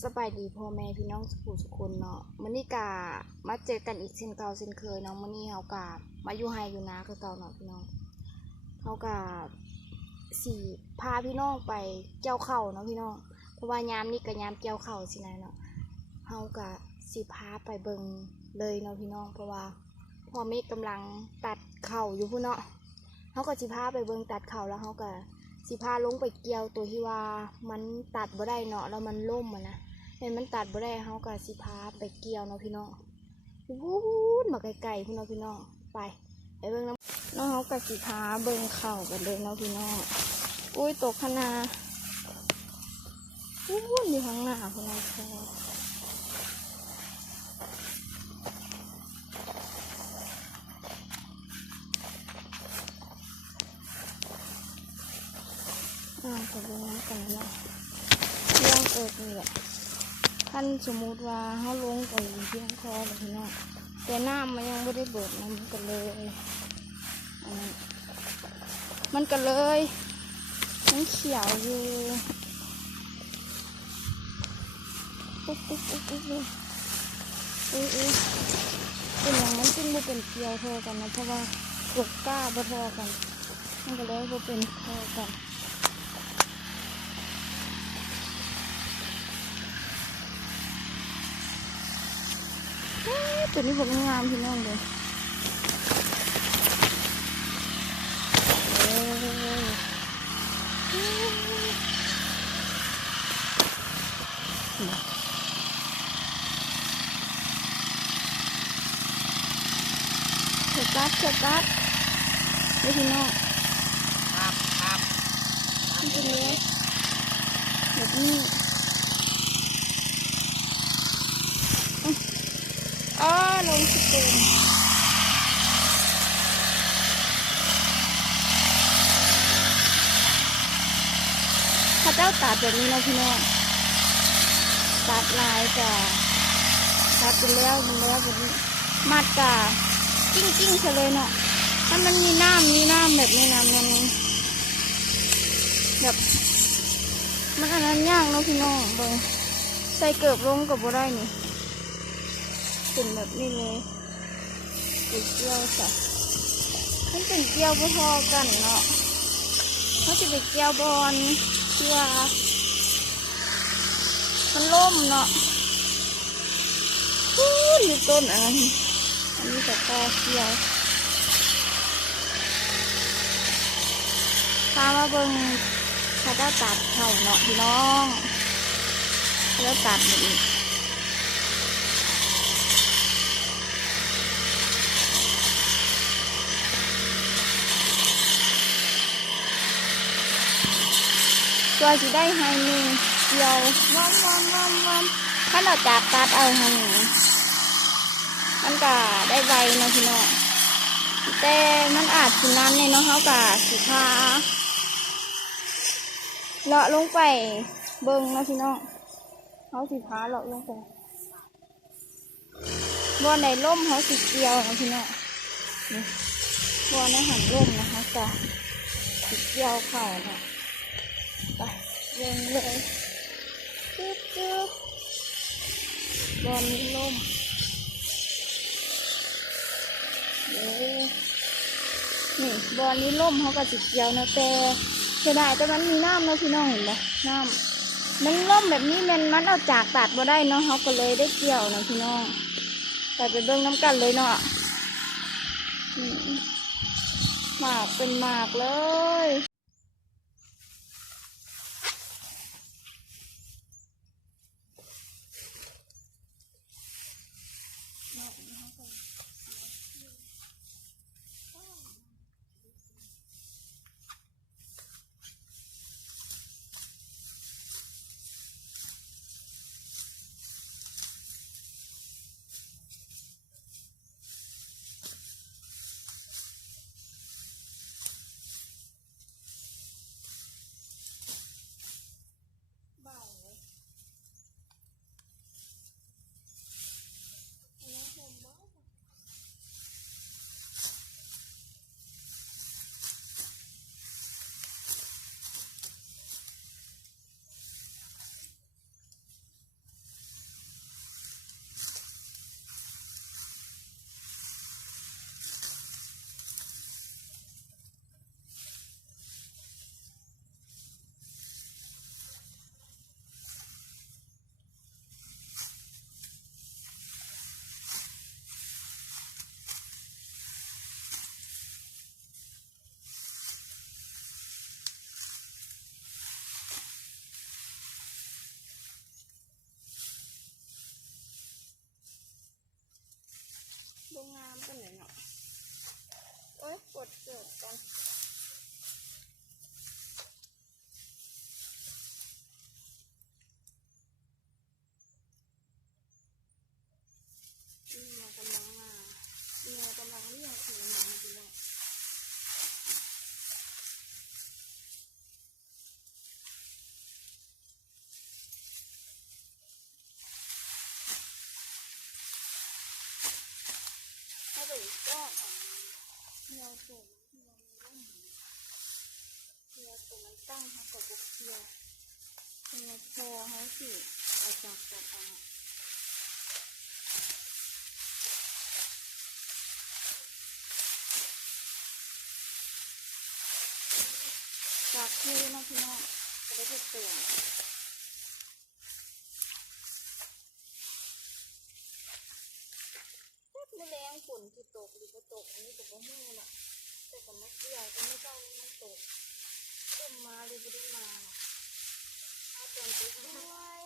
สบายดีพ่อแม่พี่น้องสุขคนเนาะมื้อนี้กะมาเจอกันอีกเช่นเก่าเช่นเคยเนาะมื้อนี้เฮากะมาอยู่ไฮอยู่นาคือเก่าเนาะพี่น้องเฮากะสิพาพี่น้องไปเกี่ยวข้าวเนาะพี่น้องเพราะว่ายามนี้ก็ยามเกี่ยวข้าวสินะเนาะเฮากะสิพาไปเบิ่งเลยเนาะพี่น้องเพราะว่าพ่อแม่กำลังตัดข้าวอยู่พุ่นเนาะเฮาก็สิพาไปเบิ่งตัดข้าวแล้วเฮาก็สิพาลงไปเกี่ยวตัวที่ว่ามันตัดบ่ได้เนาะแล้วมันล่มอ่ะนะมันตัดบ่ได้เฮาก็สิพาไปเกี่ยวเนาะพี่น้องวู้ดมาไกลๆพี่น้องไปเบิ่งน้ำน้องเฮาก็สิพาเบิ่งข้าวกันเลยเนาะพี่น้องอุ้ยตกคะนาวู้ดอยู่ข้างหน้าพี่น้องไปเบิ่งน้ำกันเนาะเรื่องนี่แหละท่านสมมุติว่าเขาลงไปเพียงพอเลยพี่น้องแต่น้ำมันยังไม่ได้เบิดนะมันก็เลยมันเขียวอยู่ปุ๊บเป็นอย่างนั้นจึงไม่เป็นเกลียวเท่ากันนะเพราะว่ากบก้าบ่เท่ากันมันก็เลยบ่เป็นเท่ากันตัวนี้ผมงามพี่น้องเลยเถิดรัดนี่พี่น้องนี่เป็นเนื้อแบบนี้ลงสตูนข้าเจ้าตัดแบบนี้นะพี่น้องตัดลายจ้ะตัดไปแล้วแบบนี้มัดจ้ะจิ้งเฉยเนาะถ้ามันมีน้ำแบบนี้นะมันแบบมันอันนั้นยากเนาะพี่น้องเบิ่งใส่เกือบลงกับบ่ได้นี่เป็นแบบนี้เลยเกี่ยวจ้ะมันเป็นเกี่ยวพอกันเนาะเขาจะไปเกี่ยวบอลเชื่อมันล่มเนาะอยู่ต้นอันนี้แต่ต่อเกี่ยวพามาเบิ่งข้าเจ้าตัดเข่าเนาะพี่น้องแล้วตัดแบบนี้ตัวจะได้ให้หนึ่งเกี่ยวว้อมถ้าเราจับตัดเอาให้หนึ่งมันก็ได้ใบนะพี่น้องแต่มันอาจสินานในเนาะเขาก็สิพาเลาะลงไปเบิ่งนะพี่น้องเขาสิพาเลาะลงไปบอนในร่มเขาสิเกี่ยวนะพี่น้องบอนในหันร่มนะคะจะสิเกี่ยวเข่าเนาะไปเบิ่งเลยจึ๊บบอนนี้ร่มนี่บอลนี้ล่มเขาก็จิเกี่ยวนะแต่เสียดายแต่มันมีน้ำเนาะพี่น้องเห็นไหมน้ำมันล่มแบบนี้มันเอาจากตัดมาได้เนาะเขาก็เลยได้เกี่ยวนะพี่น้องไปเบิ่งน้ำกันเลยเนาะหมากเป็นหมากเลย กันนี่มากำลังมานี่กำลังเลี้ยงถือมาดูเลยถ้าเด็กก็เที่ยวสูงเที่ยวร่มเที่ยวตรงนั้นตั้งเขากับบุกเที่ยวเที่ยวพอเขาสิออกจากตัวเขาจากที่น้องพี่น้องจะได้เปลี่ยนไม่แรงฝนที่ตกหรือก็ตกอันนี้ตกก็หู้น่ะแต่กับนักเรียนก็ไม่ต้องมันตกต้นมาเลยไม่ได้มาเอาตอนตกด้วย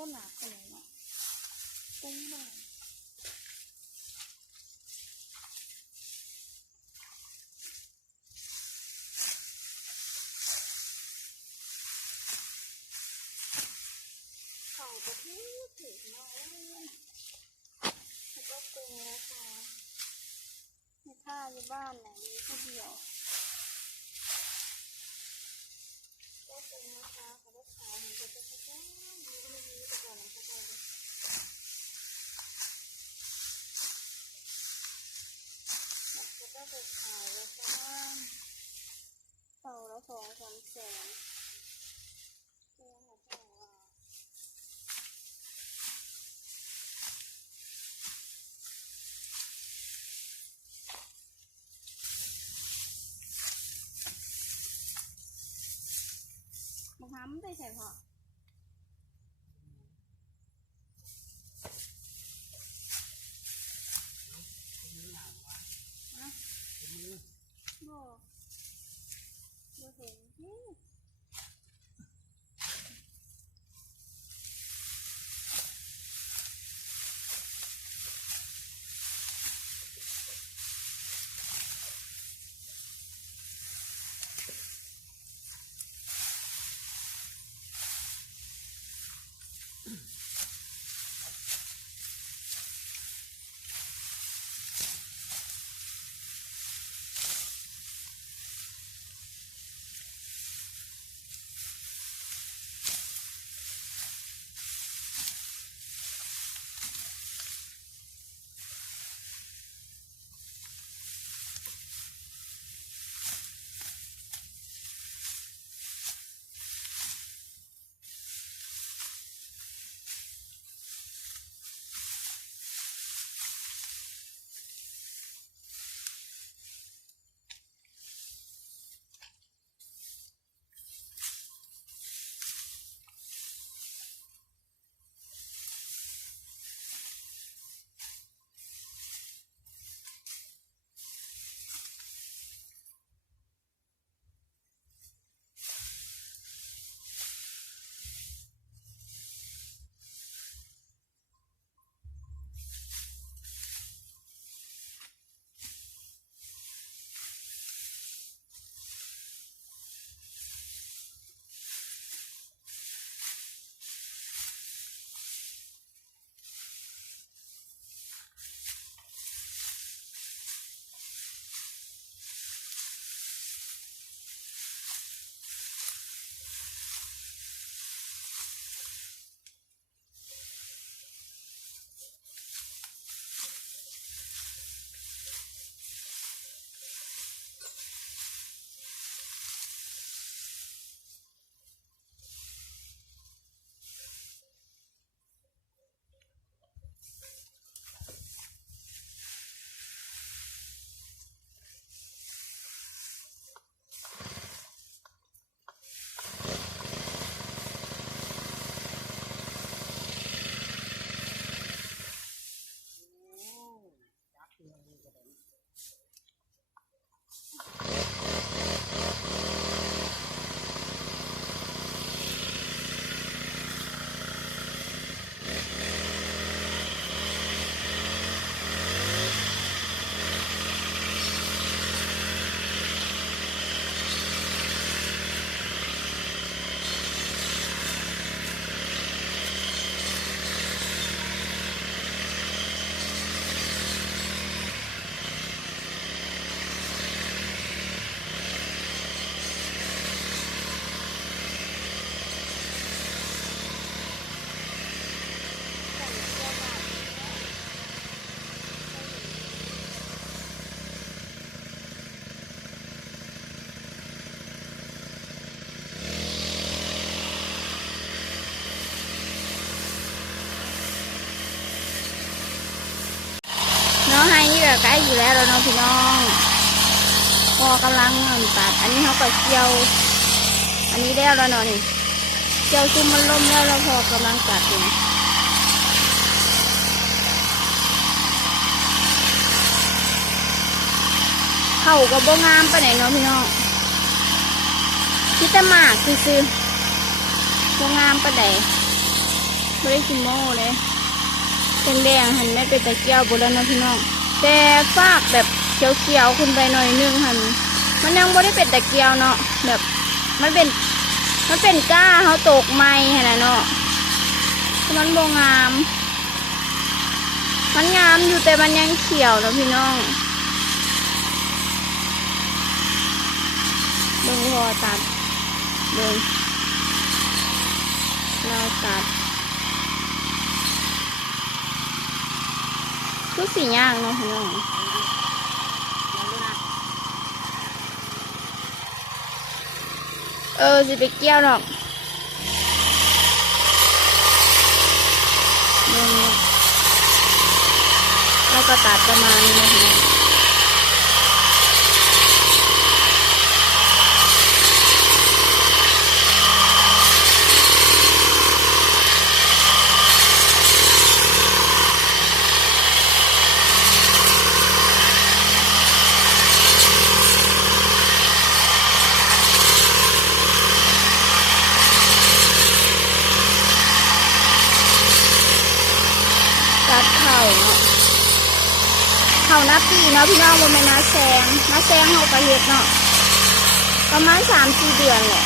บนหนาขนาดนี้เต็มเลยเขาก็พูดถึงน้อยแล้วก็เป็นนะคะในท่าในบ้านไหนมีผู้เดียวก็เป็นนะคะเขาก็ขายเห็นจะเป็นข้าวเจ้ามีก็ไม่มีแต่ก่อนนะคะก็ไปขายแล้วก็เต่าละ2-3 แสนเรื่องของเขาบางครั้งไม่ได้ใส่พอบ่เห็น ให้นี่ก็ใกล้อยู่แล้วเนาะพี่น้องพอกำลังตัดอันนี้เขาก็เกี่ยวอันนี้แล้วเนาะนี่เกี่ยวซุ่มมันล่มแล้วเราพอกำลังตัดอยู่เข่าก็บ่งามไปไหนเนาะพี่น้องคิดจะมากซื้อบ่งามไปไหนไม่ได้กินโม่เลยเป็นแดงหันไม่เป็นตะเกียวบุแล้วเนาะพี่น้องแต่ฟากแบบเขียวๆขึ้นไปหน่อยนึงหันมันยังไม่ได้เป็นตะเกียวเนาะแบบมันเป็นก้าเขาตกไม้ขนาดเนาะมันบ่งามมันงามอยู่แต่มันยังเขียวเนาะพี่น้องเบิ่งพอตัดเบิ่งเราตัดคือสีย่างเนาะพี่น้องสิไปเกี่ยวหรอกแล้วก็ตัดประมาณนี้นะพี่น้องตัดเข่าเนาะเข่าหน้าปีเนาะพี่น้องบนแม่น้าแซงเขากระเฮ็ดเนาะประมาณ3-4 เดือนแหละ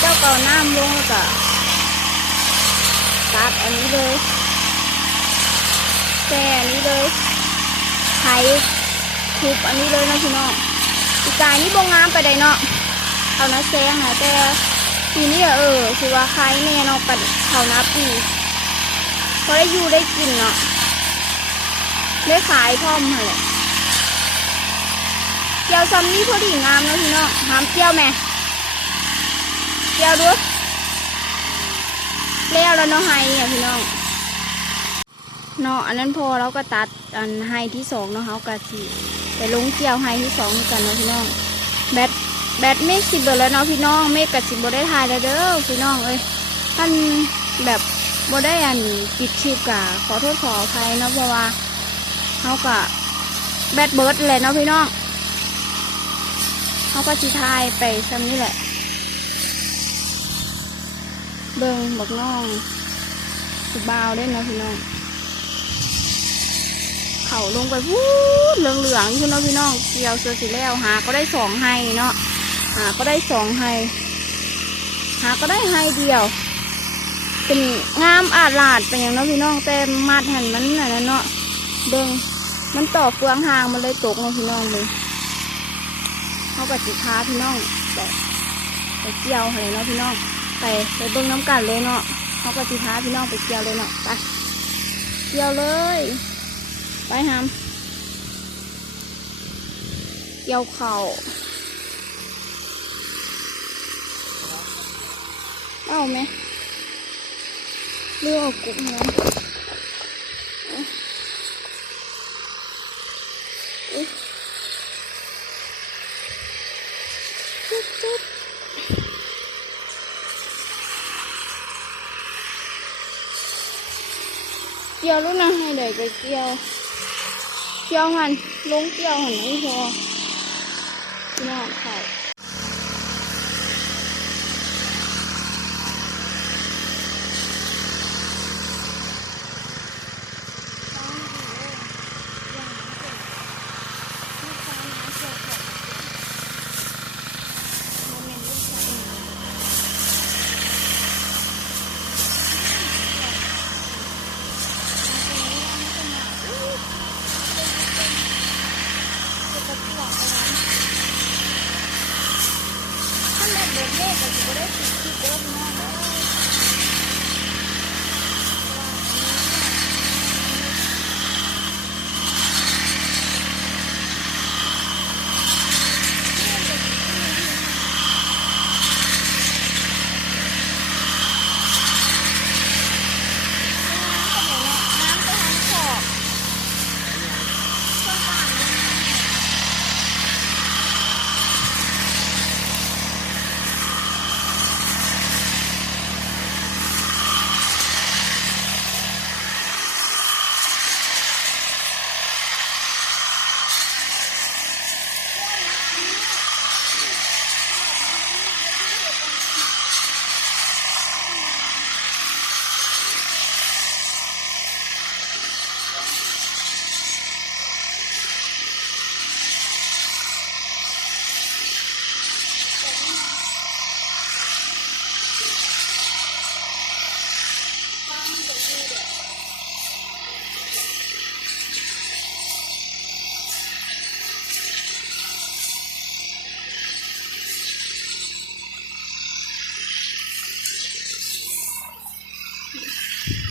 เจ้าเก่าน้ำลงแล้วก็ตัดอันนี้เลยแซ่อันนี้เลยไถทุบอันนี้เลยนะพี่น้องอีกายนี่บงงามไปได้เนาะเอาหน้าแซงนะแต่ปีนี้คือว่าคล้ายแน่เนาะปัดเข่าหน้าปีพอได้อยู่ได้กินเนาะได้ขายพร้อมเลยเกี่ยวซ้ำนี่พอดีงามแล้วพี่น้องหามเกี่ยวแม่เกี่ยวด้วยแล้วเนาะไฮเนี่ยพี่น้องเนาะอันนั้นพอเราก็ตัดอันไฮที่2เนาะเขากะสิไปลงเกี่ยวไฮที่2กันเนาะพี่น้องแบตเมฆ10เบิดแล้วเนาะพี่น้องเมฆกับ10บ่ได้ถ่ายแล้วเด้อพี่น้องท่านแบบบ่ได้อันปิดคลิปกะขอโทษขออภัยเนาะเพราะว่าเขากะแบตเบิร์ดเลยเนาะพี่น้องเขาก็สิถ่ายไปซ้ำนี่แหละเบิ่งบักน้องสุบาวได้เนาะพี่น้องเข่าลงไปวู้เหลืองๆอยู่เนาะพี่น้องเกี่ยวเสือสีแล้วหาก็ได้2 ไฮเนาะหาก็ได้2 ไฮหาก็ได้ไฮเดียวเป็นงามอาดลาดเป็นอย่างเนาะพี่น้องแต่มัดหันมันอะไรเนาะเบิ่งมันต่อเฟืองหางมันเลยตกเนาะพี่น้องเลยเขากับสิค้าพี่น้องแบบไปเกี่ยวอะไรเนาะพี่น้องไปเบิ่งน้ำกันเลยเนาะเขากับสิค้าพี่น้องไปเกี่ยวเลยเนาะไปเกี่ยวเลยไปหามเกี่ยวเข่าเอาไหมเลือกกุ๊กนะเกี่ยวลูกนะให้เด็กไปเกี่ยวหันลงเกี่ยวหันไม่พอพี่น้องเขาเด็กๆก็จะได้ติดเยอะมากเลย